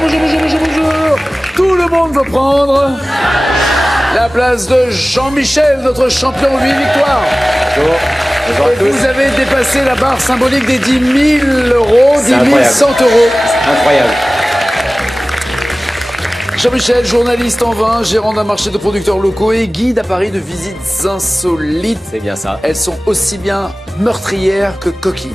bonjour. Tout le monde veut prendre la place de Jean-Michel, notre champion, 8 victoires. Bonjour. Bonjour à tous. Vous avez dépassé la barre symbolique des 10 000 euros, 10 100 euros. Incroyable. Jean-Michel, journaliste en vin, gérant d'un marché de producteurs locaux et guide à Paris de visites insolites. C'est bien ça. Elles sont aussi bien meurtrières que coquines.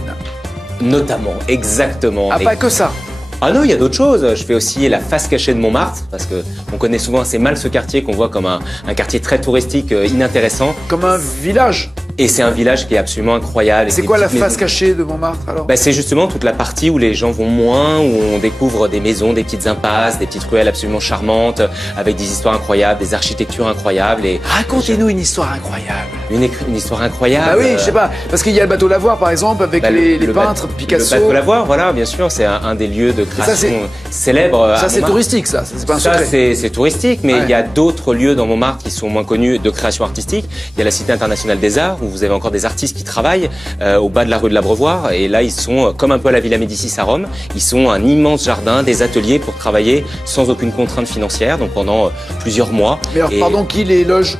Notamment, exactement. Ah, pas que ça. Ah non, il y a d'autres choses. Je fais aussi la face cachée de Montmartre, parce qu'on connaît souvent assez mal ce quartier, qu'on voit comme un quartier très touristique, inintéressant. Comme un village. Et c'est un village qui est absolument incroyable. C'est quoi la face cachée de Montmartre alors? C'est justement toute la partie où les gens vont moins, où on découvre des maisons, des petites impasses, des petites ruelles absolument charmantes, avec des histoires incroyables, des architectures incroyables. Et racontez-nous une histoire incroyable. Une histoire incroyable. Bah oui, je sais pas, parce qu'il y a le bateau Lavoir par exemple, avec les peintres, Picasso. Le bateau Lavoir, voilà, bien sûr, c'est un des lieux de création célèbres. Ça c'est touristique, ça, c'est pas un secret. Ça c'est touristique, mais il y a d'autres lieux dans Montmartre qui sont moins connus de création artistique. Il y a la Cité internationale des arts, où vous avez encore des artistes qui travaillent au bas de la rue de l'Abreuvoir, et là ils sont comme un peu à la Villa Médicis à Rome. Ils sont un immense jardin, des ateliers pour travailler sans aucune contrainte financière, donc pendant plusieurs mois. Mais alors, pardon, qui les loge?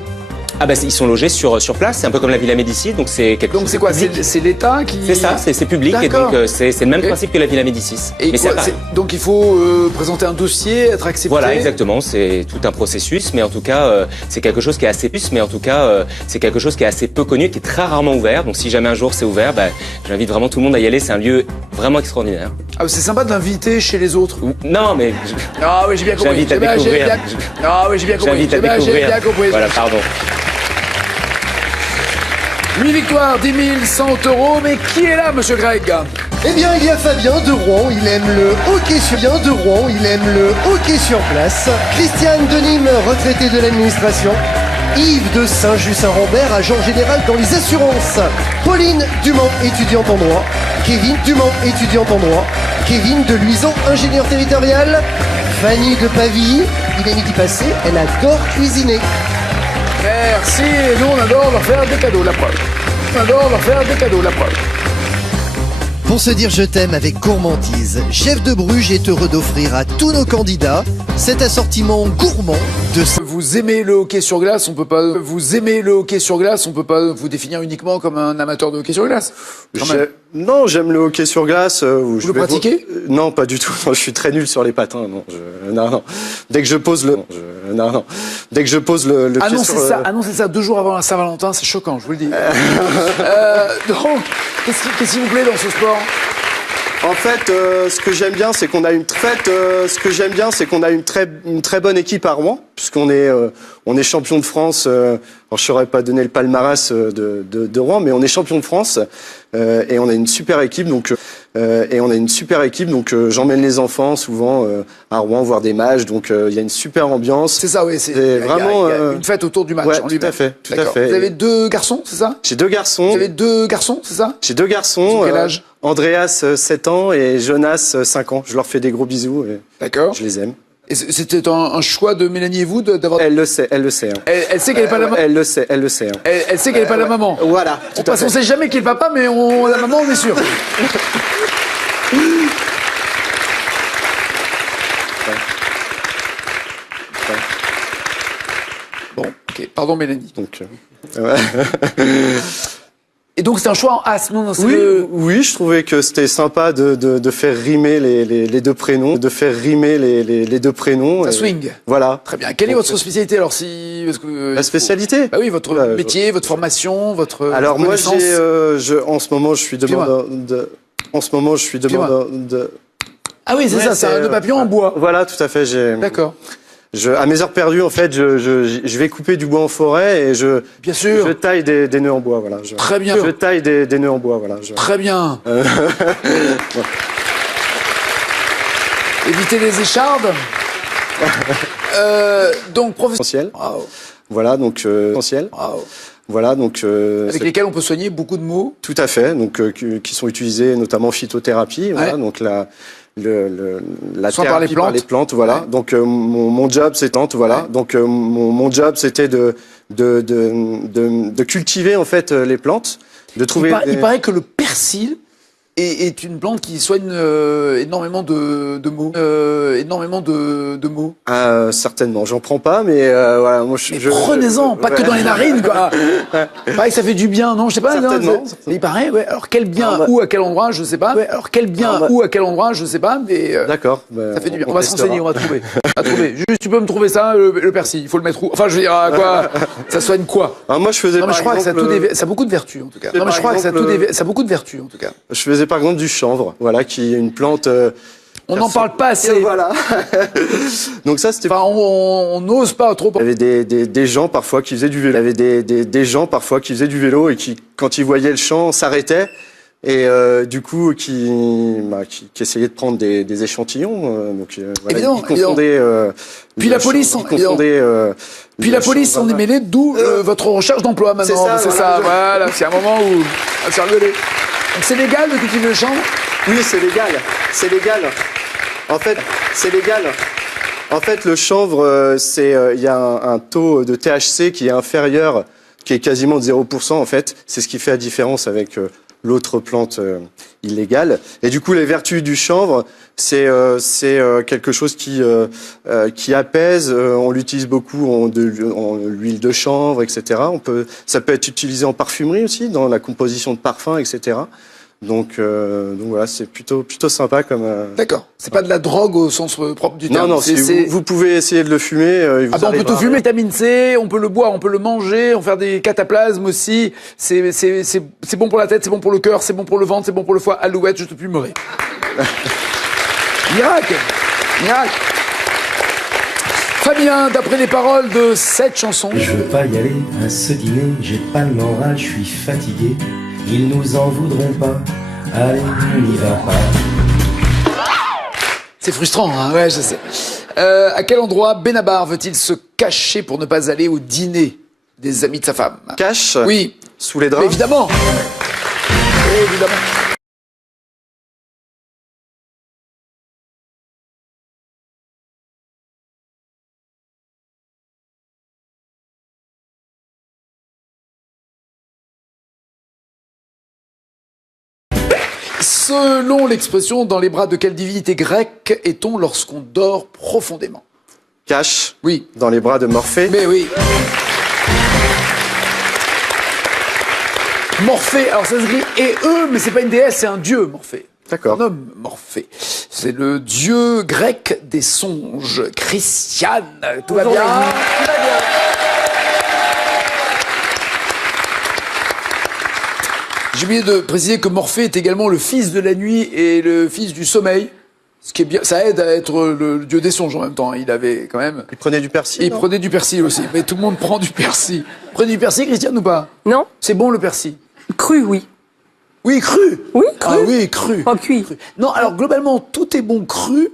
Ah ils sont logés sur place, c'est un peu comme la Villa Médicis, donc c'est quelque chose. Donc c'est quoi? C'est l'État qui... C'est ça, c'est public, et donc c'est le même principe que la Villa Médicis. Et quoi, donc il faut présenter un dossier, être accepté? Voilà, exactement, c'est tout un processus, mais en tout cas c'est quelque chose qui est assez peu connu, qui est très rarement ouvert. Donc si jamais un jour c'est ouvert, j'invite vraiment tout le monde à y aller, c'est un lieu vraiment extraordinaire. Ah, c'est sympa d'inviter chez les autres. Non, mais... Ah oui, j'ai bien compris. J'invite à découvrir. Ah oui, j'ai bien compris. J'invite à découvrir. J'ai bien compris. Voilà, pardon. 8 victoires, 10 100 euros, mais qui est là, monsieur Greg? Eh bien, il y a Fabien de Rouen, il aime le hockey sur place. Christiane de Nîmes, retraité de l'administration. Yves de Saint-Just-Saint-Rambert, agent général dans les assurances. Pauline Dumont, étudiante en droit. Kevin Dumont, étudiante en droit. Kevin de Luison, ingénieur territorial. Fanny de Pavilly, il est midi passé, elle adore cuisiner. Merci, et nous on adore leur faire des cadeaux, la preuve. Pour se dire je t'aime avec gourmandise, Chef de Bruges est heureux d'offrir à tous nos candidats cet assortiment gourmand de... Vous aimez le hockey sur glace, on peut pas vous définir uniquement comme un amateur de hockey sur glace. Non, j'aime le hockey sur glace. Vous le pratiquez? Non, pas du tout. Non, je suis très nul sur les patins. Non. Dès que je pose le pied sur... Ah non, c'est ça. 2 jours avant la Saint-Valentin, c'est choquant, je vous le dis. Donc, qu'est-ce qui vous plaît dans ce sport? En fait, ce que j'aime bien, c'est qu'on a une très bonne équipe à Rouen, puisqu'on est champion de France. Alors je saurais pas donner le palmarès de Rouen, mais on est champion de France et on a une super équipe. Donc j'emmène les enfants souvent à Rouen voir des matchs. Donc il y a une super ambiance. C'est ça, oui. C'est vraiment y a une fête autour du match. Ouais, en tout à fait. Vous avez 2 garçons, c'est ça? J'ai 2 garçons. Vous avez 2 garçons, c'est ça? J'ai 2 garçons. Quel âge? Andreas 7 ans et Jonas 5 ans. Je leur fais des gros bisous. D'accord. Je les aime. Et c'était un choix de Mélanie et vous d'avoir... Elle le sait. Hein. Elle sait qu'elle n'est pas la maman. Elle le sait. Hein. Elle sait qu'elle n'est pas la maman. Voilà. On sait jamais qui est le papa, mais la maman, on est sûr. Bon, ok. Pardon, Mélanie. Donc, Et donc c'est un choix en as, non? Oui, je trouvais que c'était sympa de faire rimer les 2 prénoms, les 2 prénoms. Ça swing. Voilà. Très bien. Quelle est votre spécialité alors La spécialité? Bah oui, votre métier, votre formation, votre... Alors moi, en ce moment, je suis demandeur de... Ah oui, c'est ça, c'est un nœud papillon en bois. Voilà, tout à fait. D'accord. À mes heures perdues, en fait, je vais couper du bois en forêt et je taille des nœuds en bois, voilà. Très bien. Je taille des nœuds en bois, voilà. Très bien. Éviter les échardes. Donc professionnel. Wow. Voilà, donc essentiel. Wow. Voilà, donc avec lesquels on peut soigner beaucoup de maux. Tout à fait, donc qui sont utilisés notamment en phytothérapie. Ouais. Voilà, donc la soin thérapie par les plantes, voilà. Ouais. Donc mon job c'était mon job c'était de cultiver en fait les plantes, de trouver. Il paraît que le persil est une plante qui soigne énormément de maux. Énormément de maux. Ah, certainement. J'en prends pas, mais voilà. Moi, prenez-en, pas que dans les narines, quoi. Pareil, ça fait du bien, non? Je sais pas. Certainement. Il paraît, ouais. Alors quel bien, où, à quel endroit, je sais pas. Ouais, alors quel bien, où, à quel endroit, je sais pas. Mais d'accord. Ça fait du bien. On va se renseigner, on va trouver. Juste, tu peux me trouver ça, le persil. Il faut le mettre où? Enfin, je veux dire, quoi? Ça soigne quoi? Alors moi, je faisais. Non, mais je crois que ça a beaucoup de vertus, en tout cas. Non, mais je crois que ça a beaucoup de vertus, en tout cas. Je faisais par exemple du chanvre, voilà, qui est une plante. On n'en parle pas assez. Voilà. Donc ça, c'était. Enfin, on n'ose pas trop. Il y avait des gens parfois qui faisaient du vélo. Il y avait des gens parfois qui faisaient du vélo et qui, quand ils voyaient le champ, s'arrêtaient et du coup qui essayaient de prendre des échantillons. Donc voilà, évidemment, ils confondaient. Puis la police, puis la police s'en est mêlée, d'où votre recherche d'emploi maintenant. C'est ça, voilà. C'est un moment où on va se faire gueuler. Donc c'est légal de cultiver le chanvre? Oui, c'est légal. C'est légal. En fait, c'est légal. En fait, le chanvre, il y a un taux de THC qui est inférieur, qui est quasiment de 0%, en fait. C'est ce qui fait la différence avec l'autre plante illégale. Et du coup, les vertus du chanvre, c'est quelque chose qui apaise. On l'utilise beaucoup en l'huile de chanvre, etc. Ça peut être utilisé en parfumerie aussi, dans la composition de parfums, etc. Donc voilà, c'est plutôt sympa comme. D'accord. C'est pas de la drogue au sens propre du terme. Non, vous pouvez essayer de le fumer. On peut tout fumer. Vitamine C, on peut le boire, on peut le manger, on peut faire des cataplasmes aussi. C'est bon pour la tête, c'est bon pour le cœur, c'est bon pour le ventre, c'est bon pour le foie. Alouette, je te plumerai. Miracle. Fabien, d'après les paroles de cette chanson. Je veux pas y aller à ce dîner, j'ai pas le moral, je suis fatigué. Ils nous en voudront pas, allez, on n'y va pas. C'est frustrant, hein, ouais, je sais. À quel endroit Benabar veut-il se cacher pour ne pas aller au dîner des amis de sa femme? Cache? Oui. Sous les draps? Mais évidemment. Évidemment. Selon l'expression, dans les bras de quelle divinité grecque est-on lorsqu'on dort profondément? Cache? Oui. Dans les bras de Morphée? Mais oui. Morphée, alors ça s'écrit E, mais c'est pas une déesse, c'est un dieu, Morphée. D'accord. Un homme, Morphée. C'est le dieu grec des songes. Christiane, tout va bien? Tout va bien. J'ai oublié de préciser que Morphée est également le fils de la nuit et le fils du sommeil. Ce qui est bien, ça aide à être le dieu des songes en même temps. Il avait quand même. Il prenait du persil. Il prenait du persil aussi. Mais tout le monde prend du persil. Prenez du persil, Christiane, ou pas? Non. C'est bon le persil? Cru, oui. Oui, cru. Oui, cru. Ah oui, cru. Pas cuit. Cru. Non, alors globalement, tout est bon cru,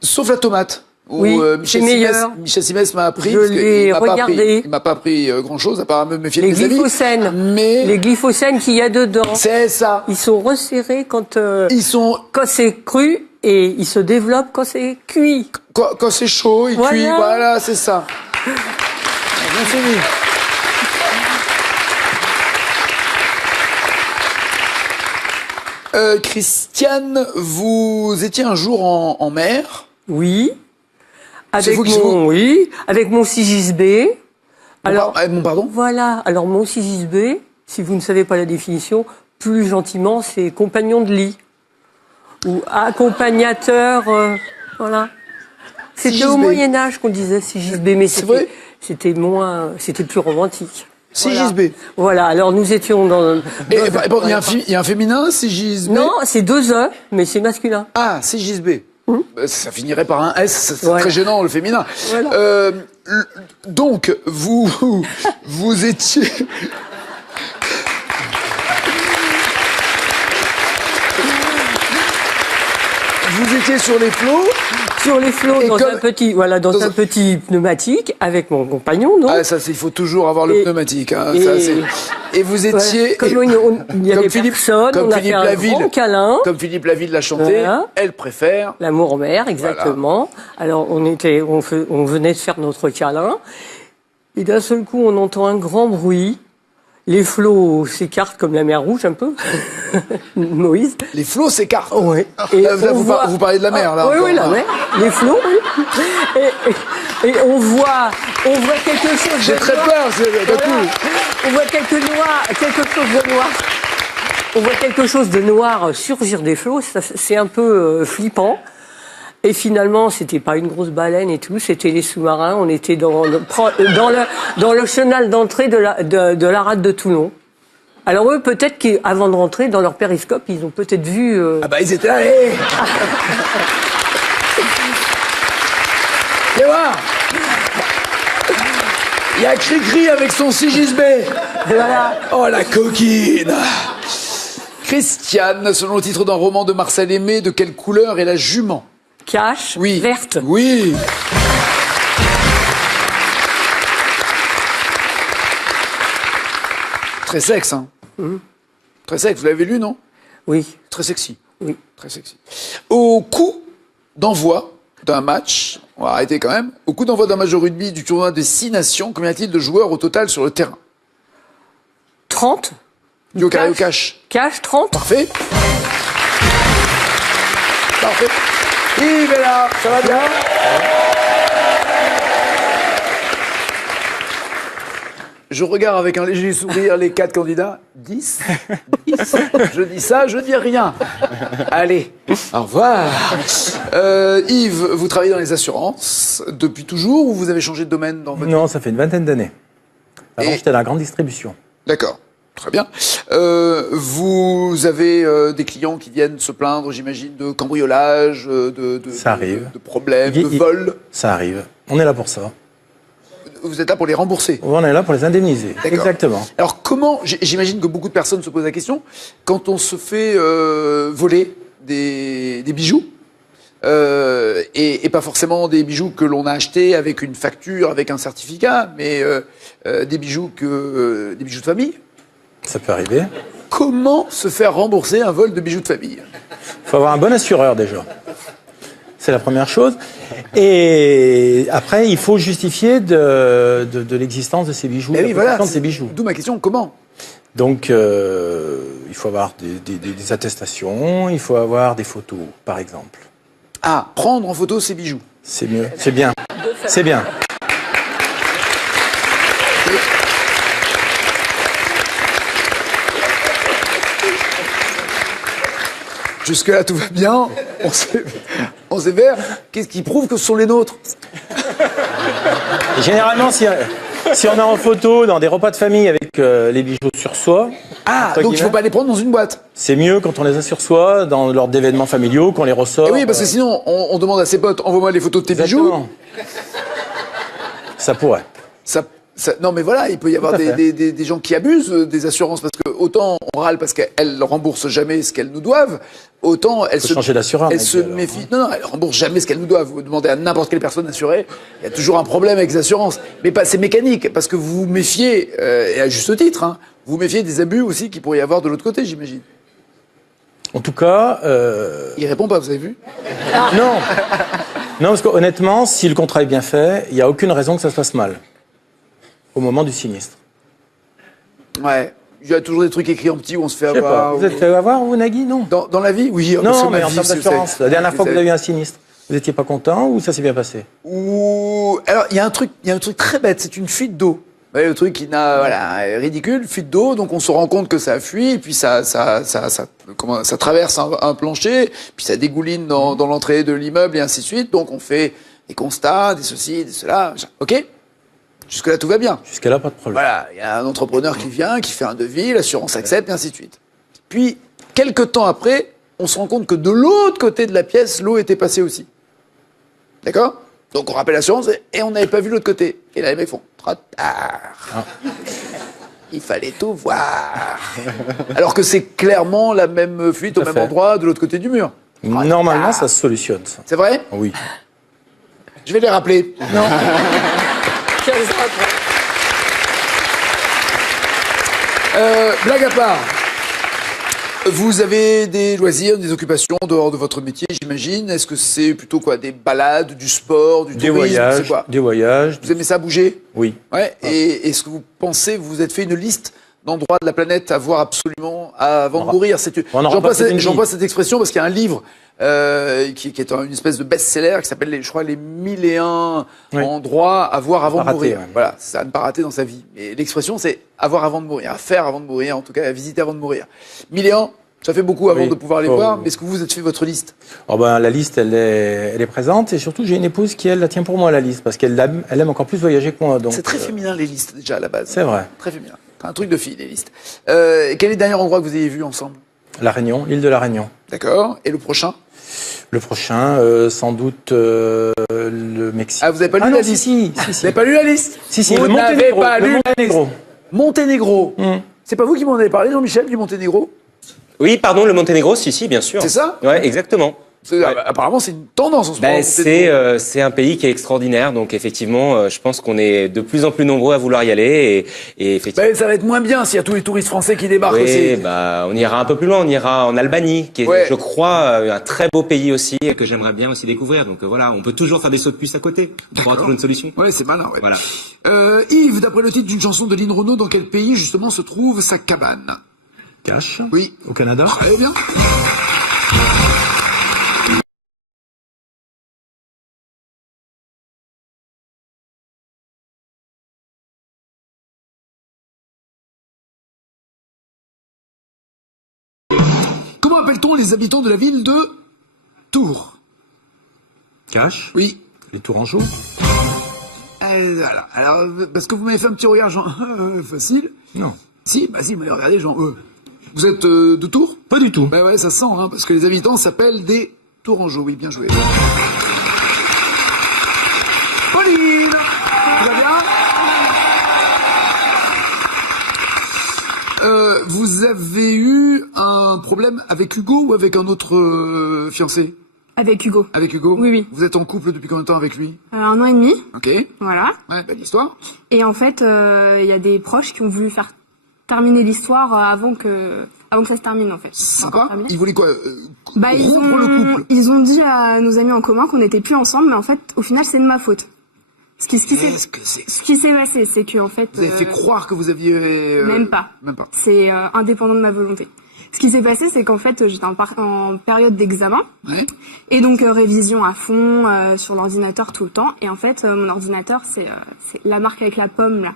sauf la tomate. Oui, c'est meilleur. Michel Simès m'a appris. Je l'ai regardé. Il m'a pas appris grand-chose, à part me méfier Les des amis. glyphosènes. Mais Les glyphosènes qu'il y a dedans. c'est ça. Ils sont resserrés quand c'est cru et ils se développent quand c'est cuit. Quand c'est chaud, il cuit. Voilà, c'est ça. Bien fini. Christiane, vous étiez un jour en mer. Oui. Avec vous avec mon Sigisbe. Alors, pardon. Voilà. Alors, mon Sigisbe, si vous ne savez pas la définition, plus gentiment, c'est compagnon de lit. Ou accompagnateur, voilà. C'était au Moyen-Âge qu'on disait Sigisbe, mais c'était plus romantique. Sigisbe. Voilà, alors nous étions dans... Il y a un féminin, Sigisbe? Non, c'est 2 E, mais c'est masculin. Ah, Sigisbe. Ça finirait par un S, c'est très gênant le féminin. Voilà. Donc, vous étiez... Vous étiez sur les flots? Sur les flots, dans un petit pneumatique, avec mon compagnon, non? Ah, ça, il faut toujours avoir le pneumatique, hein. Et vous étiez... Comme il y avait personne, on a fait un grand câlin. Comme Philippe Laville l'a chanté, elle préfère... L'amour en mer, exactement. Voilà. Alors, on venait de faire notre câlin. Et d'un seul coup, on entend un grand bruit. Les flots s'écartent comme la mer Rouge, un peu. Moïse. Les flots s'écartent. Oui. Vous parlez de la mer, là. Oui, encore. oui, la mer. Les flots, oui. Et on voit quelque chose de J'ai très noir. peur, d'un coup. On voit quelque chose de noir. On voit quelque chose de noir surgir des flots. C'est un peu flippant. Et finalement, c'était pas une grosse baleine et tout, c'était les sous-marins. On était dans le chenal d'entrée de la rade de Toulon. Alors eux, peut-être qu'avant de rentrer dans leur périscope, ils ont peut-être vu... Ah bah ils étaient là, hé. Viens voir. Il y a Cricri avec son 6JB. Voilà. Oh la coquine. Christiane, selon le titre d'un roman de Marcel Aimé, de quelle couleur est la jument? Cache, Oui. verte. Oui. Très sexe, hein. Très sexe, vous l'avez lu, non? Oui. Très sexy. Oui. Très sexy. Au coup d'envoi d'un match, on va arrêter quand même, au coup d'envoi d'un match de rugby du tournoi des 6 nations, combien y a-t-il de joueurs au total sur le terrain? 30. Du au carré au cash. Cache, 30. Parfait. Parfait. Yves est là, ça va bien? Je regarde avec un léger sourire les 4 candidats. 10. 10. Je dis ça, je dis rien. Allez, au revoir. Yves, vous travaillez dans les assurances depuis toujours ou vous avez changé de domaine dans votre vie? Non, ça fait une vingtaine d'années. Avant, Et- j'étais dans la grande distribution. D'accord, très bien. Vous avez des clients qui viennent se plaindre, j'imagine, de cambriolage, Ça arrive. de problèmes, de Il- vols. Ça arrive. On est là pour ça. Vous êtes là pour les rembourser. On est là pour les indemniser. D'accord. Exactement. Alors comment, j'imagine que beaucoup de personnes se posent la question, quand on se fait voler des bijoux, et pas forcément des bijoux que l'on a achetés avec une facture, avec un certificat, mais des bijoux de famille, Ça peut arriver. comment se faire rembourser un vol de bijoux de famille? Il faut avoir un bon assureur déjà. C'est la première chose. Et après, il faut justifier de l'existence de ces bijoux, Eh de oui, la voilà. possession de ces bijoux. D'où ma question, comment? Donc, il faut avoir des attestations, il faut avoir des photos, par exemple. Ah, prendre en photo ces bijoux. C'est mieux. C'est bien. C'est bien. Jusque-là, tout va bien. On sait faire. Qu'est-ce qui prouve que ce sont les nôtres? Et généralement, si on est en photo dans des repas de famille avec les bijoux sur soi, Ah, entre donc il ne faut guillemets, pas les prendre dans une boîte. c'est mieux quand on les a sur soi, dans lors d'événements familiaux, qu'on les ressort. Eh oui, parce que sinon, on demande à ses potes, envoie-moi les photos de tes bijoux. Exactement. Ça pourrait. Non, mais voilà, il peut y avoir Tout à des gens qui abusent des assurances, parce que autant on râle parce qu'elles ne remboursent jamais ce qu'elles nous doivent, autant elles Faut changer d'assureur, elles mec, se alors, méfient. Non, elles remboursent jamais ce qu'elles nous doivent. Vous demandez à n'importe quelle personne assurée, il y a toujours un problème avec les assurances. Mais c'est mécanique, parce que vous vous méfiez, et à juste titre, hein, vous vous méfiez des abus aussi qu'il pourrait y avoir de l'autre côté, j'imagine. En tout cas, Il répond pas, vous avez vu? non. Non, parce qu'honnêtement, si le contrat est bien fait, il n'y a aucune raison que ça se passe mal. Au moment du sinistre. Ouais. Il y a toujours des trucs écrits en petit où on se fait Je sais pas. avoir. Vous êtes fait avoir, vous, Nagui? Non. Dans la vie, oui. Non, c'est mais ma en vie, termes c'est- d'assurance. La dernière fois que vous c'est- avez eu un sinistre, vous n'étiez pas content ou ça s'est bien passé? Alors, il y a un truc très bête, c'est une fuite d'eau. Vous voyez, le truc qui est ridicule, fuite d'eau, donc on se rend compte que ça fuit, puis ça traverse un plancher, puis ça dégouline dans l'entrée de l'immeuble et ainsi de suite, donc on fait des constats, des ceci, des cela, ok? Jusque-là, tout va bien. Jusqu'à là, pas de problème. Voilà, il y a un entrepreneur qui vient, qui fait un devis, l'assurance accepte, et ainsi de suite. Puis, quelques temps après, on se rend compte que de l'autre côté de la pièce, l'eau était passée aussi. D'accord? Donc on rappelle l'assurance et on n'avait pas vu l'autre côté. Et là, les mecs font trop tard. Il fallait tout voir. Alors que c'est clairement la même fuite au Tout à même fait. endroit de l'autre côté du mur. Normalement, ça se solutionne, ça. C'est vrai? Oui. Je vais les rappeler. Non. 15 ans après. Blague à part. Vous avez des loisirs, des occupations en dehors de votre métier, j'imagine. Est-ce que c'est plutôt quoi? Des balades, du sport, du Des tourisme? C'est voyages. quoi? Des voyages. Vous aimez ça bouger? Oui. Ouais. Et est-ce que vous pensez, vous vous êtes fait une liste d'endroits de la planète à voir absolument avant de mourir. J'emploie cette expression parce qu'il y a un livre qui est une espèce de best-seller qui s'appelle, je crois, les 1001 endroits à voir avant de mourir. Ouais. Voilà, c'est à ne pas rater dans sa vie. Mais l'expression, c'est à voir avant de mourir, à faire avant de mourir, en tout cas à visiter avant de mourir. 1001, ça fait beaucoup avant de pouvoir les voir. Mais est-ce que vous avez fait votre liste? La liste, elle est présente. Et surtout, j'ai une épouse qui, elle, la tient pour moi, la liste. Parce qu'elle aime encore plus voyager que moi. C'est très féminin, les listes, déjà, à la base. C'est vrai. Très féminin. C'est un truc de fille, les listes. Quel est le dernier endroit que vous avez vu ensemble? La Réunion, l'île de la Réunion. D'accord. Et le prochain? Le prochain, sans doute, le Mexique. Ah, vous n'avez pas lu la liste? Si. Vous n'avez pas lu la liste? Si, vous n'avez pas lu la liste. Monténégro. C'est pas vous qui m'en avez parlé, Jean-Michel, du Monténégro? Oui, pardon, le Monténégro, si, bien sûr. C'est ça? Ouais, exactement. Apparemment, c'est une tendance en ce moment. C'est un pays qui est extraordinaire, donc effectivement, je pense qu'on est de plus en plus nombreux à vouloir y aller. Et effectivement, ça va être moins bien s'il y a tous les touristes français qui débarquent aussi. Oui, on ira un peu plus loin, on ira en Albanie, qui est, je crois, un très beau pays aussi, que j'aimerais bien aussi découvrir. Donc voilà, on peut toujours faire des sauts de puce à côté. On pourra trouver une solution. Ouais, c'est malin. Ouais. Voilà. Yves, d'après le titre d'une chanson de Lynn Renaud, dans quel pays justement se trouve sa cabane? Cache. Oui. Au Canada. Très bien. Comment appelle-t-on les habitants de la ville de Tours? Cache. Oui. Les Tourangeaux. Voilà. Alors, parce que vous m'avez fait un petit regard, genre, facile. Non. Si, vous m'avez regardé, genre, Vous êtes de Tours? Pas du tout. Ouais, ça sent, parce que les habitants s'appellent des Tourangeaux. Oui, bien joué. Pauline! Tout va bien? Vous avez eu un problème avec Hugo ou avec un autre fiancé? Avec Hugo. Avec Hugo? Oui. Vous êtes en couple depuis combien de temps avec lui? 1 an et demi. Ok. Voilà. Ouais, belle histoire. Et en fait, il y a des proches qui ont voulu faire terminer l'histoire avant que ça se termine, en fait. Sympa. Ils voulaient quoi? Rompre le couple. Ils ont dit à nos amis en commun qu'on n'était plus ensemble, mais en fait, au final, c'est de ma faute. Ce qui s'est passé, c'est que en fait, vous avez fait croire que vous aviez même pas. C'est indépendant de ma volonté. Ce qui s'est passé, c'est qu'en fait, j'étais en période d'examen, et donc révision à fond sur l'ordinateur tout le temps. Et en fait, mon ordinateur, c'est la marque avec la pomme là.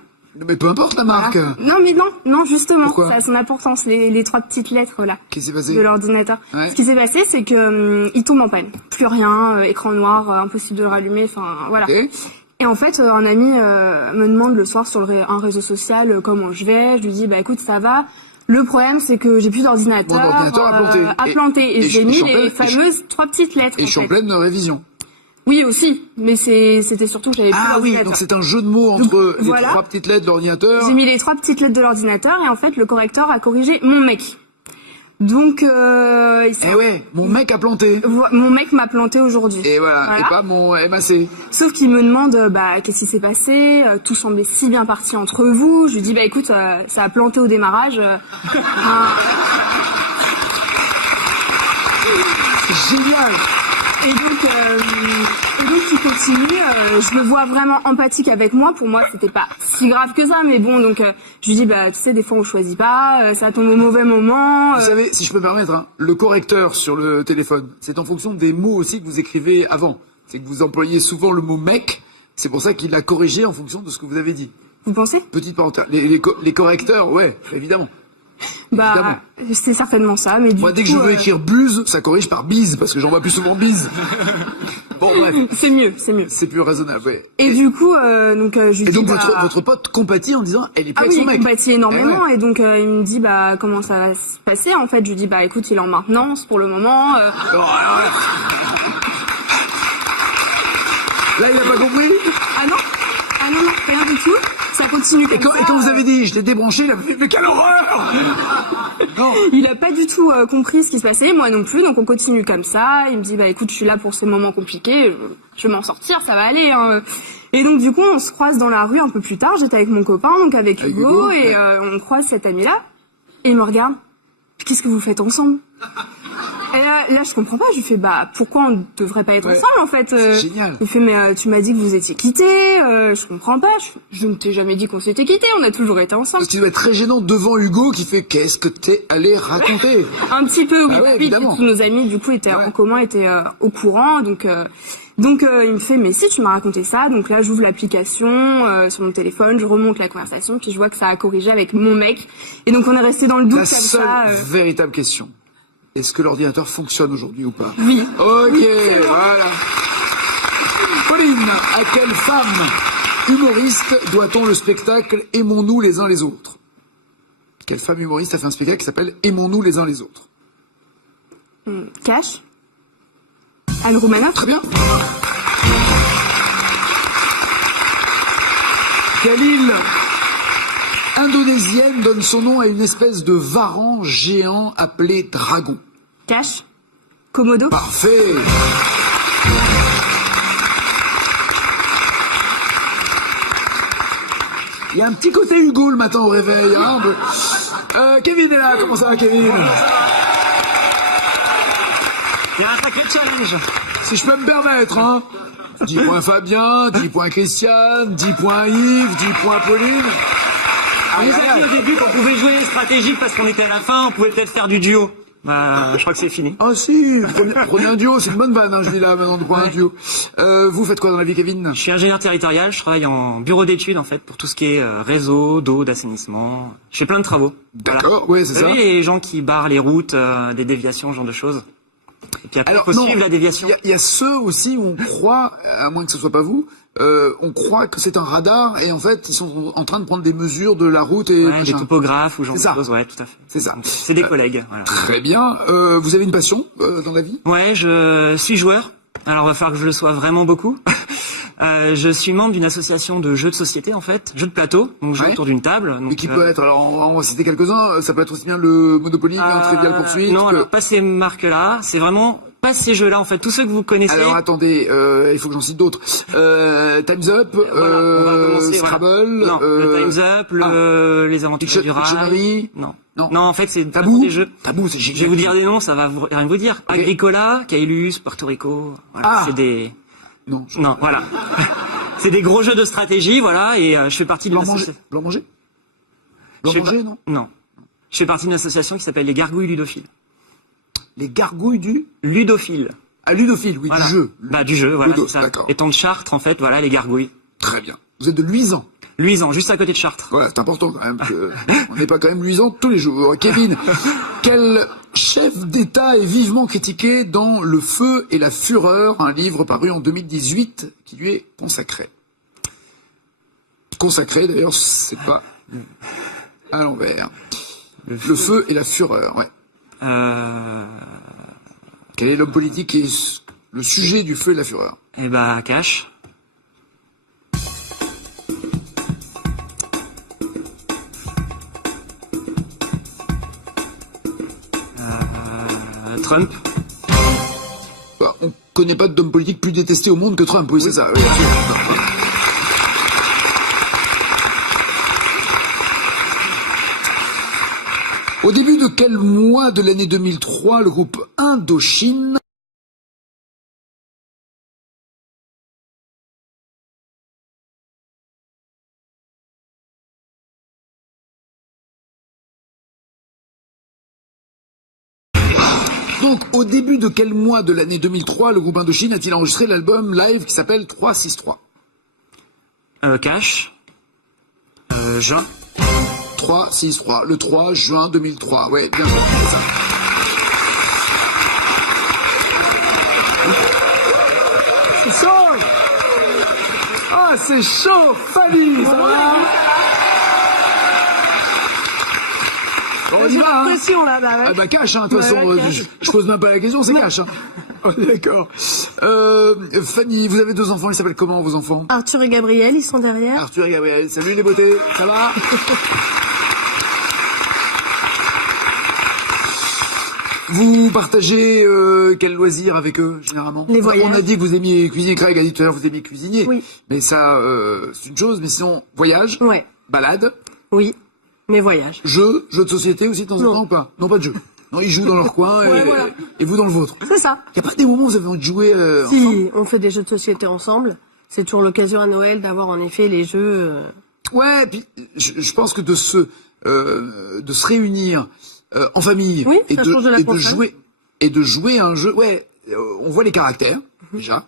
Mais peu importe la marque. Non, mais non, justement, pourquoi? Ça a son importance, les 3 petites lettres là. Qu'est-ce qui s'est passé? De l'ordinateur. Ce qui s'est passé, c'est que il tombe en panne, plus rien, écran noir, impossible de le rallumer, enfin voilà. Et en fait, un ami me demande le soir sur un réseau social comment je vais. Je lui dis écoute, ça va. Le problème, c'est que j'ai plus d'ordinateur. Mon ordinateur a planté. Et j'ai mis les fameuses 3 petites lettres. Et je suis en pleine révision. Oui, aussi. Mais c'était surtout que j'avais plus d'ordinateur. Ah oui, donc c'est un jeu de mots entre les 3 petites lettres de l'ordinateur. J'ai mis les 3 petites lettres de l'ordinateur et en fait, le correcteur a corrigé mon mec. Donc, mon mec a planté. Mon mec m'a planté aujourd'hui. Et voilà, et pas mon MAC. Sauf qu'il me demande, qu'est-ce qui s'est passé? Tout semblait si bien parti entre vous. Je lui dis, écoute, ça a planté au démarrage. Génial. Et donc, il continue. Je le vois vraiment empathique avec moi. Pour moi, c'était pas si grave que ça, mais bon, donc je lui dis, tu sais, des fois on choisit pas, ça tombe au mauvais moment. Vous savez, si je peux me permettre, le correcteur sur le téléphone, c'est en fonction des mots aussi que vous écrivez avant. C'est que vous employez souvent le mot mec. C'est pour ça qu'il l'a corrigé en fonction de ce que vous avez dit. Vous pensez? Petite parenthèse. Les correcteurs, ouais, évidemment. C'est certainement ça, mais moi, dès que je veux écrire buse, ça corrige par bise, parce que j'en vois plus souvent bise. Bon, bref. C'est mieux. C'est plus raisonnable, ouais. Et du coup, je lui dis... donc, votre pote compatit en disant, elle est plus avec son mec. Il compatit énormément, et donc, il me dit, comment ça va se passer, en fait. Je lui dis, écoute, il est en maintenance, pour le moment. Là, il a pas compris? Ah non, rien du tout. Ça continue comme ça. Et quand vous avez dit, je l'ai débranché, il a fait, mais quelle horreur! Non. Il a pas du tout compris ce qui se passait, moi non plus, donc on continue comme ça. Il me dit, écoute, je suis là pour ce moment compliqué, je vais m'en sortir, ça va aller. Et donc du coup, on se croise dans la rue un peu plus tard, j'étais avec mon copain, donc avec Hugo, et on croise cet ami-là, et il me regarde, qu'est-ce que vous faites ensemble? Et là, je comprends pas. Je lui fais, bah, pourquoi on devrait pas être ensemble, en fait? C'est génial. Il fait, mais tu m'as dit que vous étiez quittés. Je comprends pas. Je ne t'ai jamais dit qu'on s'était quittés. On a toujours été ensemble. Ce qui doit être très gênant devant Hugo qui fait, qu'est-ce que t'es allé raconter? Un petit peu, oui. Ah ouais, Oui, évidemment. tous nos amis, du coup, étaient en commun, étaient au courant. Donc, il me fait, mais si, tu m'as raconté ça. Donc là, j'ouvre l'application sur mon téléphone, je remonte la conversation, puis je vois que ça a corrigé avec mon mec. Et donc, on est resté dans le doute La comme seule ça. véritable question. Est-ce que l'ordinateur fonctionne aujourd'hui ou pas? Oui. Ok, voilà. Pauline, à quelle femme humoriste doit-on le spectacle Aimons-nous les uns les autres? Quelle femme humoriste a fait un spectacle qui s'appelle Aimons-nous les uns les autres? Cash. Anne Romanoff. Très bien. Quelle île indonésienne donne son nom à une espèce de varan géant appelé dragon? Cash. Komodo. Parfait. Il y a un petit côté Hugo le matin au réveil. Hein, Kevin est là. Comment ça va, Kevin? Il y a un sacré challenge. Si je peux me permettre, hein. 10 points Fabien, 10 points Christiane, 10 points Yves, 10 points Pauline. On nous a dit au début qu'on pouvait jouer stratégique parce qu'on était à la fin, on pouvait peut-être faire du duo. Bah, je crois que c'est fini. Ah si, prenez un duo, c'est une bonne vanne, hein, je dis là maintenant de prendre un duo. Vous faites quoi dans la vie, Kevin? Je suis ingénieur territorial, je travaille en bureau d'études en fait pour tout ce qui est réseau, d'eau, d'assainissement. Je fais plein de travaux. D'accord, ouais, c'est Vous ça. savez, les gens qui barrent les routes, des déviations, ce genre de choses. Et puis après, il faut non, suivre la déviation. Il y a ceux aussi où on croit, à moins que ce soit pas vous, on croit que c'est un radar et en fait ils sont en train de prendre des mesures de la route et Ouais, des topographes ou genre de C'est ça. choses, ouais, tout à fait. C'est ça. C'est des collègues, voilà. Très bien. Vous avez une passion dans la vie? Ouais, je suis joueur. Alors, il va falloir que je le sois vraiment beaucoup. Je suis membre d'une association de jeux de société, en fait, jeux de plateau, donc je joue autour d'une table. Donc, Et qui peut être, alors on va citer quelques-uns, ça peut être aussi bien le Monopoly, un Trivial Poursuite. Non, alors pas ces marques-là, c'est vraiment pas ces jeux-là, en fait, tous ceux que vous connaissez. Alors attendez, il faut que j'en cite d'autres. Time's Up, Voilà, on va commencer, Scrabble, non, le Time's Up, les aventures du rail. Dictionary. Non. Non. Non, en fait, c'est Tabou. des jeux. Tabou, c'est génial. Je vais vous dire des noms, ça va rien vous dire. Okay. Agricola, Caylus, Porto Rico. Voilà, c'est des. Non. Non, voilà. C'est des gros jeux de stratégie, voilà, et je fais partie de l'association. Blanc-manger Blanc-manger, non? Non. Je fais partie d'une association qui s'appelle les Gargouilles Ludophiles. Les gargouilles du Ludophile. Ah, ludophile, oui, Voilà. du jeu. Bah, du jeu, voilà, Ludo, c'est ça. d'accord. Étant de Chartres, en fait, voilà, les Gargouilles. Très bien. Vous êtes de Luisan. Luisan, juste à côté de Chartres. Voilà, c'est important quand même. Que on n'est pas quand même luisant tous les jours. Kevin, quel chef d'État est vivement critiqué dans Le Feu et la Fureur, un livre paru en 2018 qui lui est consacré? Consacré, d'ailleurs, c'est pas à l'envers. Le Feu et la Fureur, ouais. Quel est l'homme politique qui est le sujet du Feu et la Fureur? Eh bah, Cash. Trump. Bah, on connaît pas d'homme politique plus détesté au monde que Trump, oui, c'est ça. Oui. Au début de quel mois de l'année 2003, le groupe Indochine Donc, au début de quel mois de l'année 2003, le groupe Indochine a-t-il enregistré l'album live qui s'appelle 363? Cash. Juin. 363, le 3 juin 2003. Ouais, bien sûr. C'est chaud! Ah, c'est chaud! Fanny! Ça va? Bon, on y va, hein? Pression, là, bah, ouais. Ah bah cash, hein, de toute façon, je pose même pas la question, c'est cash, hein. On est d'accord. Fanny, vous avez 2 enfants, ils s'appellent comment, vos enfants? Arthur et Gabriel, ils sont derrière. Arthur et Gabriel, salut les beautés, ça va? Vous partagez quel loisir avec eux, généralement? Les voyages. On a dit que vous aimiez cuisiner, Craig a dit tout à l'heure que vous aimiez cuisiner. Oui. Mais ça, c'est une chose, mais sinon, voyage, Ouais. balade, Oui. Mes voyages. jeux de société aussi de temps en Non. temps ou pas? Non, pas de jeux. Non, ils jouent dans leur coin Ouais, voilà. et vous dans le vôtre. C'est ça. Il n'y a pas des moments où vous avez envie de jouer ensemble? Si, on fait des jeux de société ensemble. C'est toujours l'occasion à Noël d'avoir en effet les jeux. Ouais, puis je pense que de se réunir en famille Oui, et ça change de la console. de jouer à un jeu. Ouais, on voit les caractères déjà.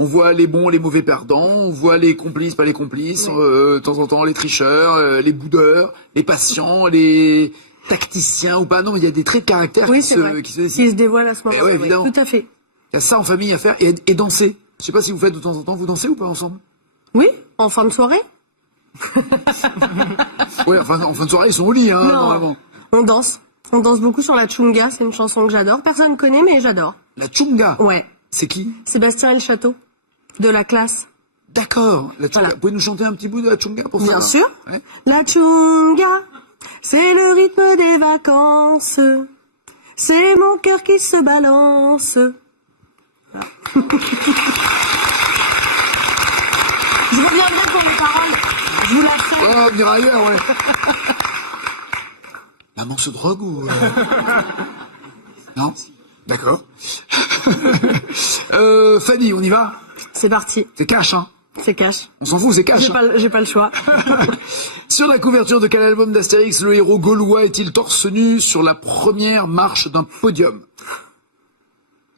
On voit les bons, les mauvais perdants. On voit les complices, pas les complices. De temps en temps, les tricheurs, les boudeurs, les patients, les tacticiens ou pas. Non, il y a des traits de caractère Oui, qui c'est se vrai. dessinent. Qui se dévoilent à ce moment-là. ouais, oui, évidemment. tout à fait. Il y a ça en famille à faire et danser. Je sais pas si vous faites de temps en temps, vous dansez ou pas ensemble? Oui, en fin de soirée. Ouais, enfin, en fin de soirée, ils sont au lit, hein, Non. normalement. On danse. On danse beaucoup sur la Chunga. C'est une chanson que j'adore. Personne connaît, mais j'adore. La Chunga. Ouais. C'est qui? Sébastien et le Château. De la classe. D'accord. La Chunga. Voilà. Vous pouvez nous chanter un petit bout de la Chunga pour Bien faire sûr. Ouais. La Chunga, c'est le rythme des vacances. C'est mon cœur qui se balance. Voilà. Je reviendrai pour les paroles. Je vous la fais. Oh, venir ailleurs, ouais. Maman se drogue ou... Non? D'accord. Fanny, on y va? C'est parti. C'est cash, hein? C'est cash. On s'en fout, c'est cash. J'ai pas le choix. Sur la couverture de quel album d'Astérix le héros gaulois est-il torse nu sur la première marche d'un podium?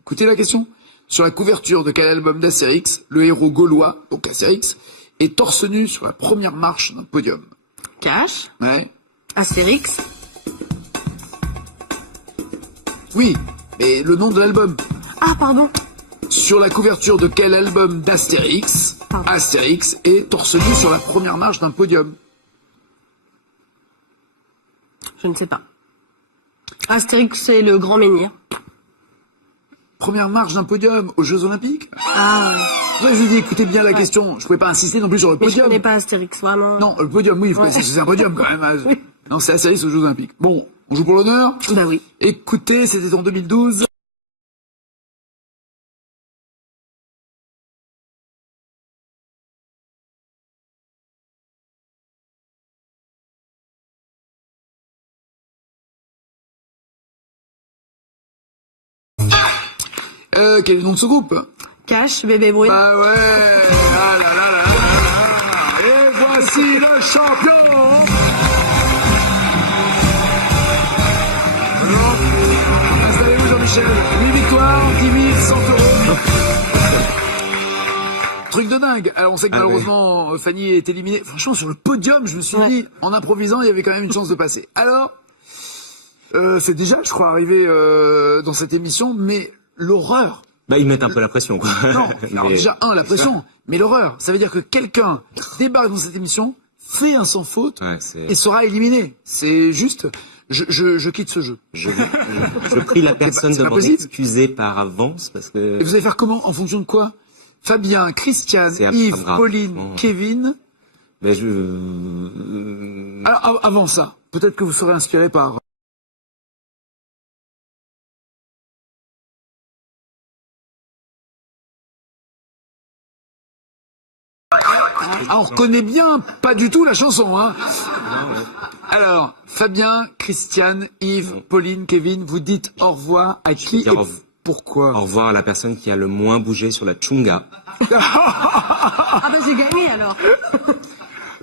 Écoutez la question. Sur la couverture de quel album d'Astérix le héros gaulois, donc Astérix, est torse nu sur la première marche d'un podium? Cash. Ouais. Astérix. Oui, mais le nom de l'album. Ah, pardon. Sur la couverture de quel album d'Astérix Astérix est torse nu sur la première marche d'un podium? Je ne sais pas. Astérix, c'est le grand menhir. Première marche d'un podium aux Jeux Olympiques? Ah. Ouais, je vous dis, écoutez bien la question. Je pouvais pas insister non plus sur le Mais je podium. connais pas Astérix, vraiment. Non, le podium, oui, Ouais. c'est un podium quand même. Oui. Non, c'est Astérix aux Jeux Olympiques. Bon, on joue pour l'honneur? Bah oui. Écoutez, c'était en 2012. Quel est le nom de ce groupe? Cash, bébé brune. Bah ouais. Ah là là là là là. Et voici le champion. Alors, installez-vous Jean-Michel. 8 victoires, 10 100 euros. Truc de dingue. Alors on sait que malheureusement Fanny est éliminée. Franchement sur le podium, je me suis dit, en improvisant, il y avait quand même une chance de passer. Alors, c'est déjà, je crois, arrivé dans cette émission, mais l'horreur. Bah, ils mettent un peu la pression, quoi. Non, alors déjà, la pression, mais l'horreur. Ça veut dire que quelqu'un débarque dans cette émission, fait un sans faute et sera éliminé. C'est juste, je quitte ce jeu. Je prie la personne de m'en excuser par avance parce que... Et vous allez faire comment? En fonction de quoi? Fabien, Christiane, Yves, Pauline, Kevin. Mais Alors, avant ça, peut-être que vous serez inspiré par... Ah, on reconnaît bien, pas du tout la chanson, hein. Alors, Fabien, Christiane, Yves, Pauline, Kevin, vous dites au revoir à qui et pourquoi? Au revoir à la personne qui a le moins bougé sur la Chunga. Ah bah j'ai gagné alors.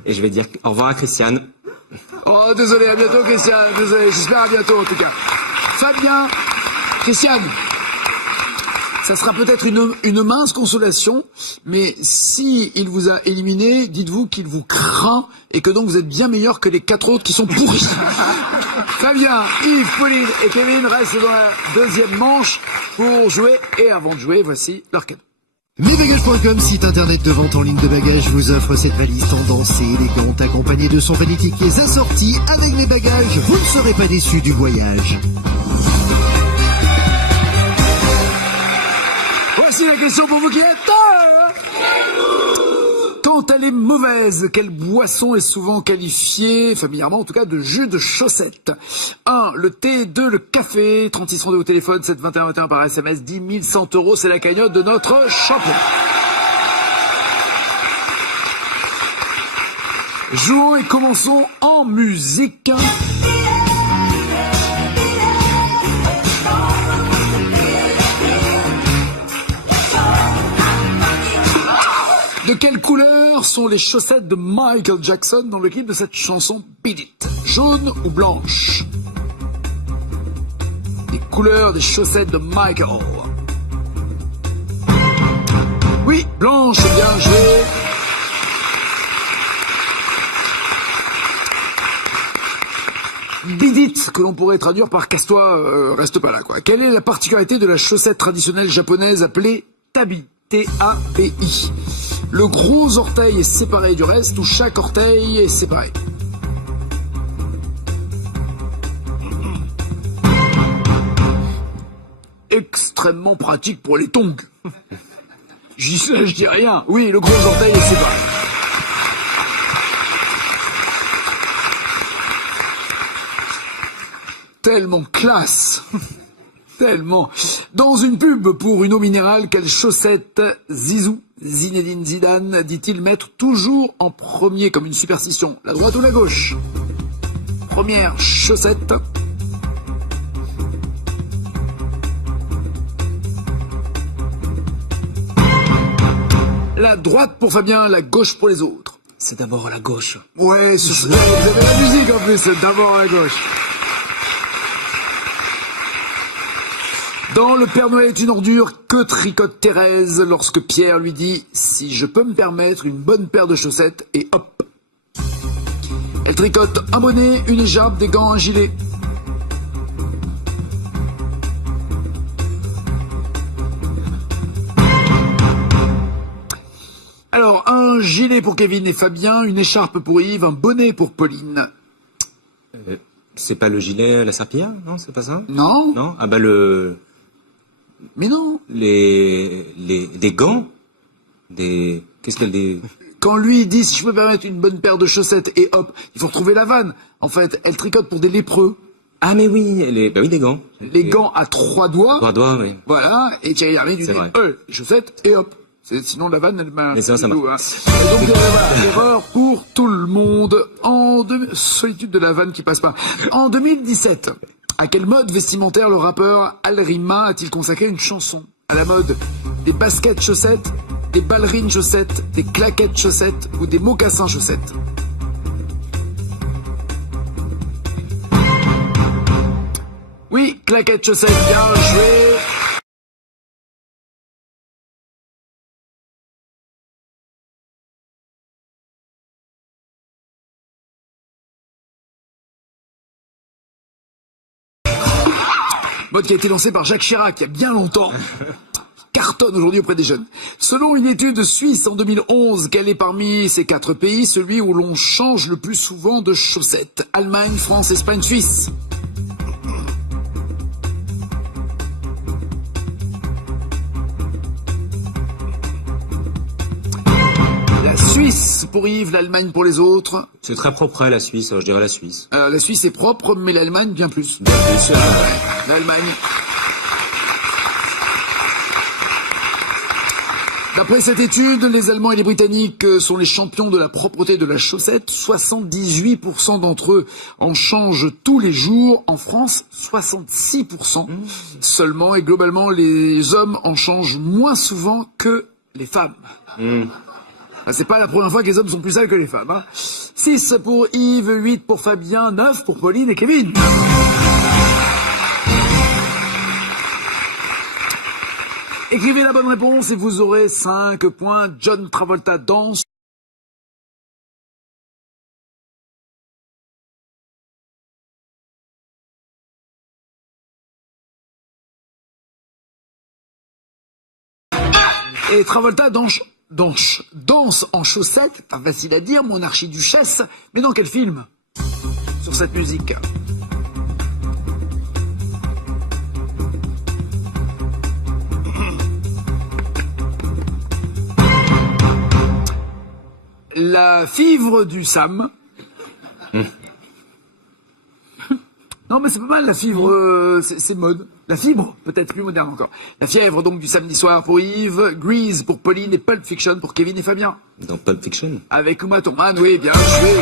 Et je vais dire au revoir à Christiane. Oh, désolé, à bientôt Christiane, désolé, j'espère à bientôt en tout cas. Fabien, Christiane, ça sera peut-être une mince consolation, mais si il vous a éliminé, dites-vous qu'il vous craint et que donc vous êtes bien meilleur que les 4 autres qui sont pourris. Fabien, Yves, Pauline et Kevin restent dans la deuxième manche pour jouer. Et avant de jouer, voici leur cadeau. Mibagages.com, site internet de vente en ligne de bagages, vous offre cette valise tendance et élégante accompagnée de son magnétique pièces assorties. Avec les bagages, vous ne serez pas déçus du voyage. Voici la question pour vous qui êtes... Quand elle est mauvaise, quelle boisson est souvent qualifiée, familièrement en tout cas, de jus de chaussette? 1, le thé, 2, le café, 36 32 au téléphone, 7 21 21 par SMS, 10 100 euros, c'est la cagnotte de notre champion. Jouons et commençons en musique. De quelle couleur sont les chaussettes de Michael Jackson dans le clip de cette chanson Beat It? Jaune ou blanche? Les couleurs des chaussettes de Michael. Oui, blanche, bien joué. Beat It, que l'on pourrait traduire par casse-toi, reste pas là, quoi. Quelle est la particularité de la chaussette traditionnelle japonaise appelée tabi? T-A-B-I. Le gros orteil est séparé du reste ou chaque orteil est séparé? Extrêmement pratique pour les tongs. Je dis rien. Oui, le gros orteil est séparé. Tellement classe. Tellement. Dans une pub pour une eau minérale, quelle chaussette Zizou, Zinedine Zidane, dit-il mettre toujours en premier comme une superstition? La droite ou la gauche? Première chaussette. La droite pour Fabien, la gauche pour les autres. C'est d'abord la gauche. Ouais, vous avez la musique en plus, c'est d'abord la gauche. Dans Le Père Noël est une ordure, que tricote Thérèse lorsque Pierre lui dit « Si je peux me permettre une bonne paire de chaussettes » et hop. Elle tricote un bonnet, une écharpe, des gants, un gilet. Alors, un gilet pour Kevin et Fabien, une écharpe pour Yves, un bonnet pour Pauline. C'est pas le gilet, la serpillière? Non, c'est pas ça? Non. Non? Ah bah le... Mais non. Des gants? Qu'est-ce qu'elle des... Quand lui dit, si je peux me permettre une bonne paire de chaussettes, et hop, il faut retrouver la vanne. En fait, elle tricote pour des lépreux. Ah mais oui, bah oui, des gants. Les gants à 3 doigts. 3 doigts, oui. Voilà, et Thierry Hermé lui dit, les chaussettes, et hop. Sinon la vanne, elle m'a... Mais ça marche. Hein. Et donc, voilà, erreur pour tout le monde. Solitude de la vanne qui passe pas. En 2017, à quelle mode vestimentaire le rappeur Al Rima a-t-il consacré une chanson? À la mode des baskets chaussettes, des ballerines chaussettes, des claquettes chaussettes ou des mocassins chaussettes? Oui, claquettes chaussettes, bien joué. Mode qui a été lancé par Jacques Chirac il y a bien longtemps. Cartonne aujourd'hui auprès des jeunes. Selon une étude suisse en 2011, quel est parmi ces 4 pays celui où l'on change le plus souvent de chaussettes? Allemagne, France, Espagne, Suisse. La Suisse pour Yves, l'Allemagne pour les autres. C'est très propre la Suisse, je dirais la Suisse. La Suisse est propre, mais l'Allemagne bien plus. Bien plus, l'Allemagne. D'après cette étude, les Allemands et les Britanniques sont les champions de la propreté de la chaussette. 78% d'entre eux en changent tous les jours. En France, 66% seulement. Et globalement, les hommes en changent moins souvent que les femmes. C'est pas la première fois que les hommes sont plus sales que les femmes. Hein. 6 pour Yves, 8 pour Fabien, 9 pour Pauline et Kevin. Écrivez la bonne réponse et vous aurez 5 points. John Travolta danse. Et Travolta danse en chaussettes, pas facile à dire, mon archiduchesse, mais dans quel film? Sur cette musique. La fièvre du Sam. Non mais c'est pas mal la fièvre, c'est mode. La fibre, peut-être plus moderne encore. La fièvre donc du samedi soir pour Yves, Grease pour Pauline et Pulp Fiction pour Kevin et Fabien. Dans Pulp Fiction? Avec Uma Thurman, oui, bien joué.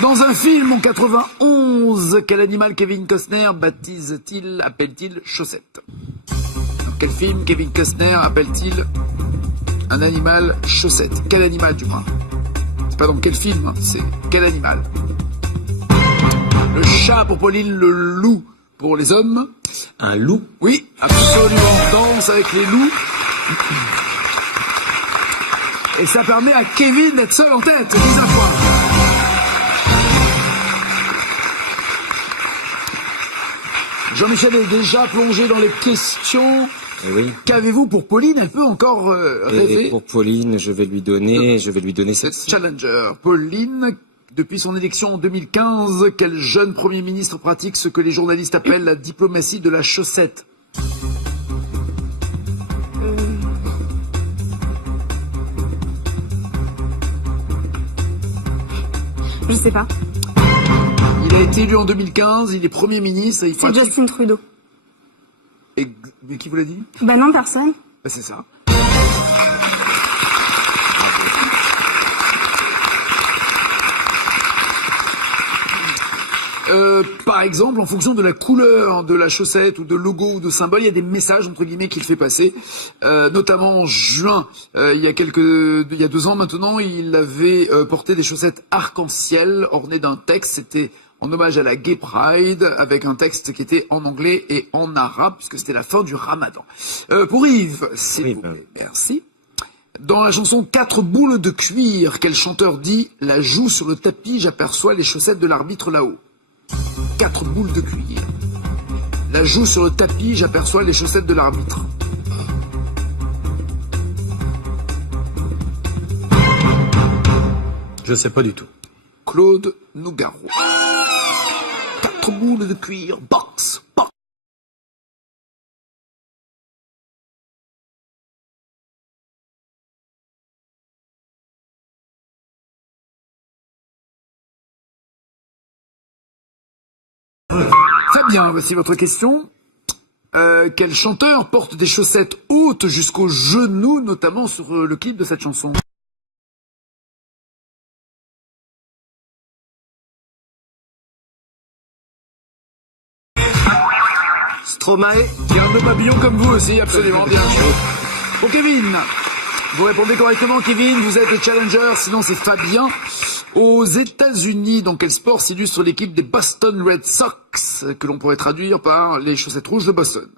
Dans un film en 91, quel animal Kevin Costner appelle-t-il chaussette? quel film Kevin Costner appelle-t-il un animal chaussette? Quel animal, du moins? C'est pas dans quel film, hein, c'est quel animal? Le chat pour Pauline, le loup pour les hommes. Un loup? Oui, absolument. Danse avec les loups. Et ça permet à Kevin d'être seul en tête. 19 points. Jean-Michel est déjà plongé dans les questions. Eh oui. Qu'avez-vous pour Pauline? Elle peut encore rêver. Et pour Pauline, je vais lui donner cette challenger. Pauline, depuis son élection en 2015, quel jeune Premier ministre pratique ce que les journalistes appellent la diplomatie de la chaussette? Je sais pas. Il a été élu en 2015, il est Premier ministre. C'est Justin Trudeau. Mais qui vous l'a dit? Bah non, personne. Bah c'est ça. Par exemple, en fonction de la couleur de la chaussette ou de logo ou de symbole, il y a des messages entre guillemets qu'il fait passer. Notamment en juin, il y a 2 ans maintenant, il avait porté des chaussettes arc-en-ciel ornées d'un texte. C'était en hommage à la Gay Pride, avec un texte qui était en anglais et en arabe, puisque c'était la fin du Ramadan. Pour Yves, s'il vous plaît, merci. Dans la chanson 4 boules de cuir, quel chanteur dit « La joue sur le tapis, j'aperçois les chaussettes de l'arbitre là-haut ». 4 boules de cuir. La joue sur le tapis, j'aperçois les chaussettes de l'arbitre. Je sais pas du tout. Claude Nougaro. 4 boules de cuir, box, box. Fabien, voici votre question. Quel chanteur porte des chaussettes hautes jusqu'aux genoux, notamment sur le clip de cette chanson? Stromae. Qui a un papillon comme vous aussi, absolument bien. Bon, Kevin, vous répondez correctement, Kevin, vous êtes le challenger, sinon c'est Fabien. Aux États-Unis, dans quel sport s'illustre l'équipe des Boston Red Sox, que l'on pourrait traduire par les chaussettes rouges de Boston?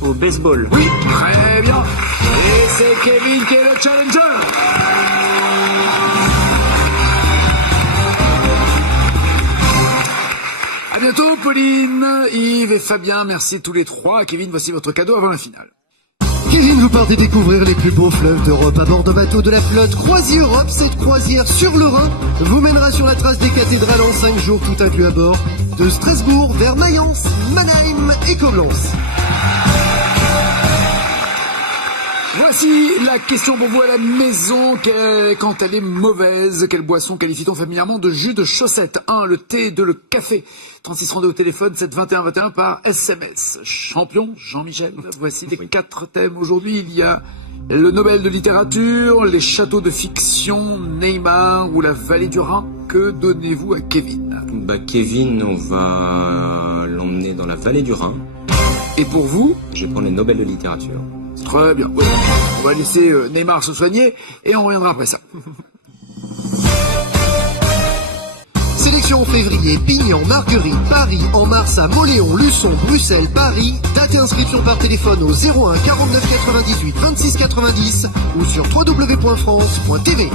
Au baseball. Oui, très bien. Et c'est Kevin qui est le challenger. À bientôt, Pauline, Yves et Fabien. Merci tous les trois. Kevin, voici votre cadeau avant la finale. Kevin, vous partez découvrir les plus beaux fleuves d'Europe à bord d'un bateau de la flotte Croisière Europe. Cette croisière sur le Rhin vous mènera sur la trace des cathédrales en 5 jours, tout inclus à bord, de Strasbourg vers Mayence, Mannheim et Koblenz. Voici la question pour vous à la maison. Quand elle est mauvaise, quelle boisson qualifie-t-on familièrement de jus de chaussette? 1. Le thé. 2. Le café. 36 rendez au téléphone, 7 21 21 par SMS. Champion, Jean-Michel. Voici les 4 thèmes aujourd'hui. Il y a le Nobel de littérature, les châteaux de fiction, Neymar ou la vallée du Rhin. Que donnez-vous à Kevin? Bah Kevin, on va l'emmener dans la vallée du Rhin. Et pour vous? Je vais prendre les Nobel de littérature. Très bien. Oui. On va laisser Neymar se soigner et on reviendra après ça. Sélection en février, Pignan, Marguerite, Paris, en mars à Moléon, Luçon, Bruxelles, Paris. Date et inscription par téléphone au 01 49 98 26 90 ou sur www.france.tv.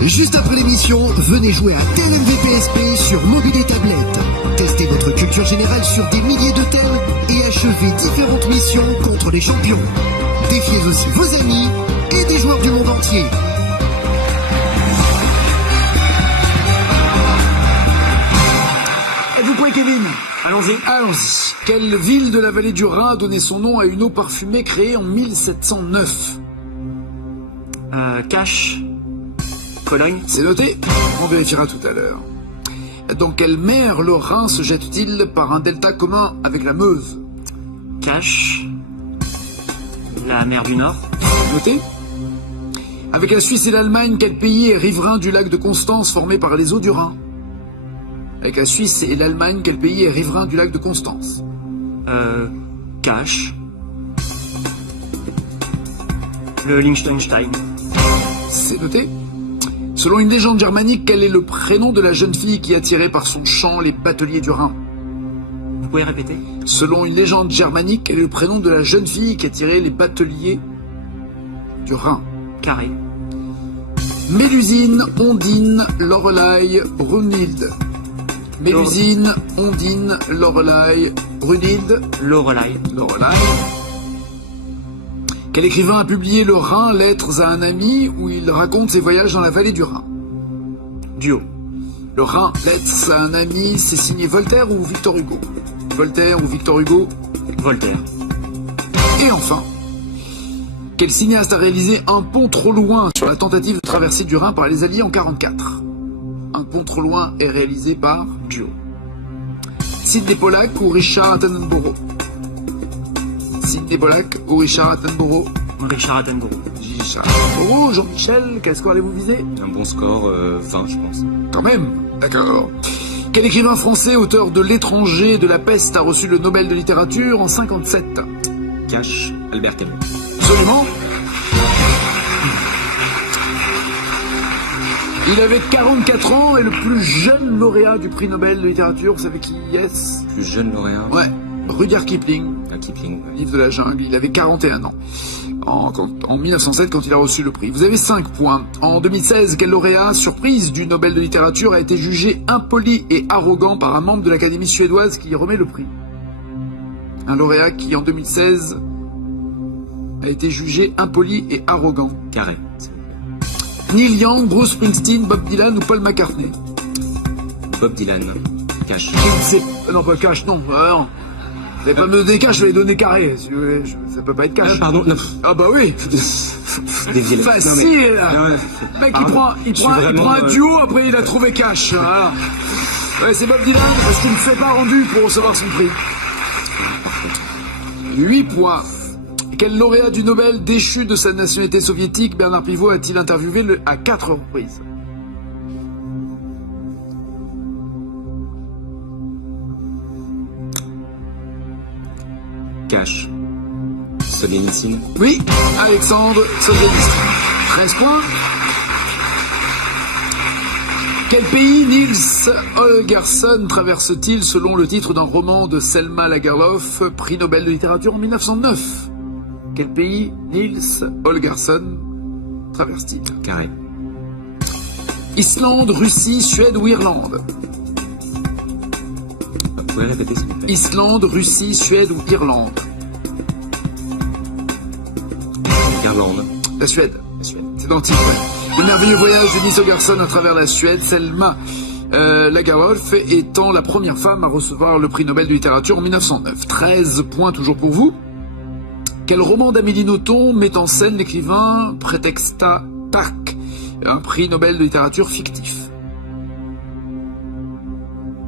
Et juste après l'émission, venez jouer à Tel MVPSP sur mobile et tablette. Testez votre culture générale sur des milliers de thèmes et achevez différentes missions contre les champions. Défiez aussi vos amis et des joueurs du monde entier. Êtes-vous prêt, Kevin? Allons-y. Allons-y. Quelle ville de la vallée du Rhin a donné son nom à une eau parfumée créée en 1709? Cache. Cologne. C'est noté. On vérifiera tout à l'heure. Dans quelle mer le Rhin se jette-t-il par un delta commun avec la Meuse? Cache. La mer du Nord. Noté. Avec la Suisse et l'Allemagne, quel pays est riverain du lac de Constance formé par les eaux du Rhin? Avec la Suisse et l'Allemagne, quel pays est riverain du lac de Constance? Cache. Le Liechtenstein. C'est noté. Selon une légende germanique, quel est le prénom de la jeune fille qui attirait par son chant les bateliers du Rhin? Vous pouvez répéter? Selon une légende germanique, quel est le prénom de la jeune fille qui attirait les bateliers du Rhin? Carré. Mélusine, Ondine, Lorelei, Brunhilde. Mélusine, Ondine, Lorelei, Brunhilde. Lorelei. Lorelei. Quel écrivain a publié Le Rhin, lettres à un ami, où il raconte ses voyages dans la vallée du Rhin? Duo. Le Rhin, lettres à un ami, c'est signé Voltaire ou Victor Hugo? Voltaire ou Victor Hugo? Voltaire. Et enfin, quel cinéaste a réalisé Un pont trop loin sur la tentative de traversée du Rhin par les Alliés en 1944? Un pont trop loin est réalisé par Duo. Sidney Pollack ou Richard Attenborough? Sidney Pollack ou Richard Attenborough? Richard Attenborough. Richard Attenborough. Jean-Michel, quel score allez-vous viser? Un bon score, 20 je pense. Quand même, d'accord. Quel écrivain français, auteur de L'étranger et de la peste, a reçu le Nobel de littérature en 1957? Cash, Albert Camus. Absolument. Il avait 44 ans et le plus jeune lauréat du prix Nobel de littérature, vous savez qui est-ce? Plus jeune lauréat? Ouais, Rudyard Kipling. Kipling, ouais. Livre de la jungle, il avait 41 ans. En 1907, quand il a reçu le prix. Vous avez 5 points. En 2016, quel lauréat, surprise du Nobel de littérature, a été jugé impoli et arrogant par un membre de l'Académie suédoise qui remet le prix? Un lauréat qui, en 2016, a été jugé impoli et arrogant. Carré. Neil Young, Bruce Springsteen, Bob Dylan ou Paul McCartney? Bob Dylan. Cash. Non, pas Cash, non. Non. Vous n'allez pas me donner Cash, je vais les donner carré. Ça peut pas être Cash. Pardon. Non. Ah bah oui. Facile. Le mec, il prend un duo, après il a trouvé Cash. Voilà. Ouais, c'est Bob Dylan, parce qu'il ne s'est pas rendu pour recevoir son prix. 8 points. Quel lauréat du Nobel déchu de sa nationalité soviétique Bernard Pivot a-t-il interviewé à 4 reprises? Cash. Solzhenitsyn. Oui, Alexandre Solzhenitsyn. 13 points. Quel pays Niels Holgersson traverse-t-il selon le titre d'un roman de Selma Lagerlöf, prix Nobel de littérature en 1909? Quel pays Niels Holgersson traverse-t-il? Carré. Islande, Russie, Suède ou Irlande? Vous pouvez répéter s'il vous plaît? Islande, Russie, Suède ou Irlande? Irlande. La Suède. C'est dans le titre. Le merveilleux voyage de Niels Holgersson à travers la Suède, Selma Lagerlöf étant la première femme à recevoir le prix Nobel de littérature en 1909. 13 points toujours pour vous. Quel roman d'Amélie Nothomb met en scène l'écrivain Prétexta Park, un prix Nobel de littérature fictif?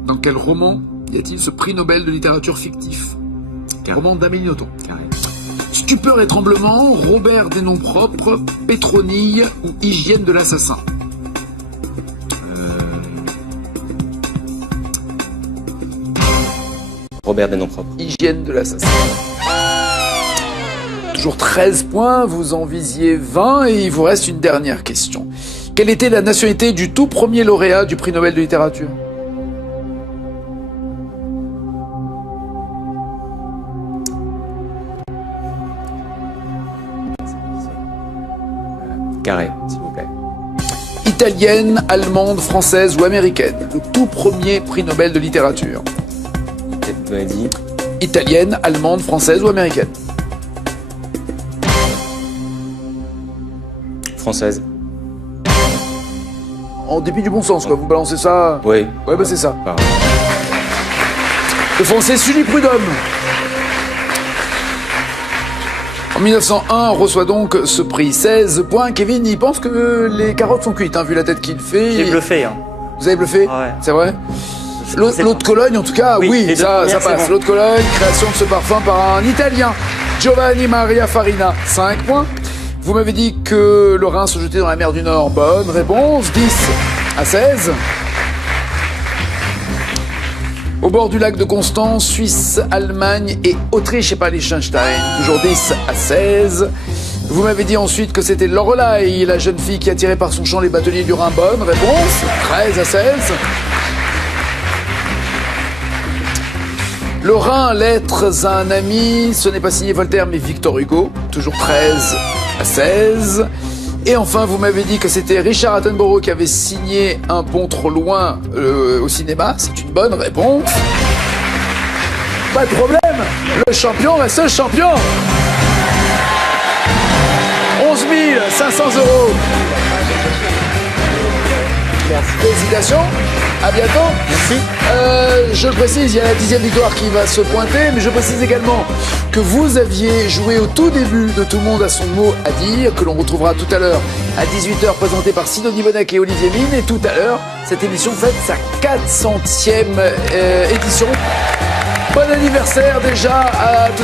Dans quel roman y a-t-il ce prix Nobel de littérature fictif? Roman d'Amélie Nothomb. Carré. Stupeur et tremblement, Robert des noms propres, Pétronille ou Hygiène de l'assassin? Robert des noms propres. Hygiène de l'assassin. Toujours 13 points, vous en visiez 20 et il vous reste une dernière question. Quelle était la nationalité du tout premier lauréat du prix Nobel de littérature? Carré, s'il vous plaît. Italienne, allemande, française ou américaine? Le tout premier prix Nobel de littérature. Vous m'avez dit? Italienne, allemande, française ou américaine? Française. En dépit du bon sens, quoi. Vous balancez ça? Oui. Ouais, bah c'est ça. Pardon. Le français Sully Prudhomme. En 1901, on reçoit donc ce prix. 16 points. Kevin, il pense que les carottes sont cuites, hein, vu la tête qu'il fait. J'ai bluffé. Hein. Vous avez bluffé? Ouais. C'est vrai? L'eau de Cologne, en tout cas, oui, ça passe. Bon. L'eau de Cologne, création de ce parfum par un Italien, Giovanni Maria Farina. 5 points. Vous m'avez dit que le Rhin se jetait dans la mer du Nord. Bonne réponse. 10-16. Au bord du lac de Constance, Suisse, Allemagne et Autriche et pas Liechtenstein. Toujours 10-16. Vous m'avez dit ensuite que c'était Lorelai, la jeune fille qui attirait par son chant les bateliers du Rhin. Bonne réponse. 13 à 16. Le Rhin, lettres à un ami. Ce n'est pas signé Voltaire, mais Victor Hugo. Toujours 13 à 16. Et enfin, vous m'avez dit que c'était Richard Attenborough qui avait signé Un pont trop loin au cinéma. C'est une bonne réponse. Pas de problème. Le champion reste champion. 11 500 €. Félicitations. À bientôt. Merci. Je le précise, il y a la 10e victoire qui va se pointer, mais je précise également que vous aviez joué au tout début de Tout le monde a son mot à dire, que l'on retrouvera tout à l'heure à 18h, présenté par Sidonie Bonnec et Olivier Mine. Et tout à l'heure, cette émission fête sa 400e édition. Bon anniversaire déjà à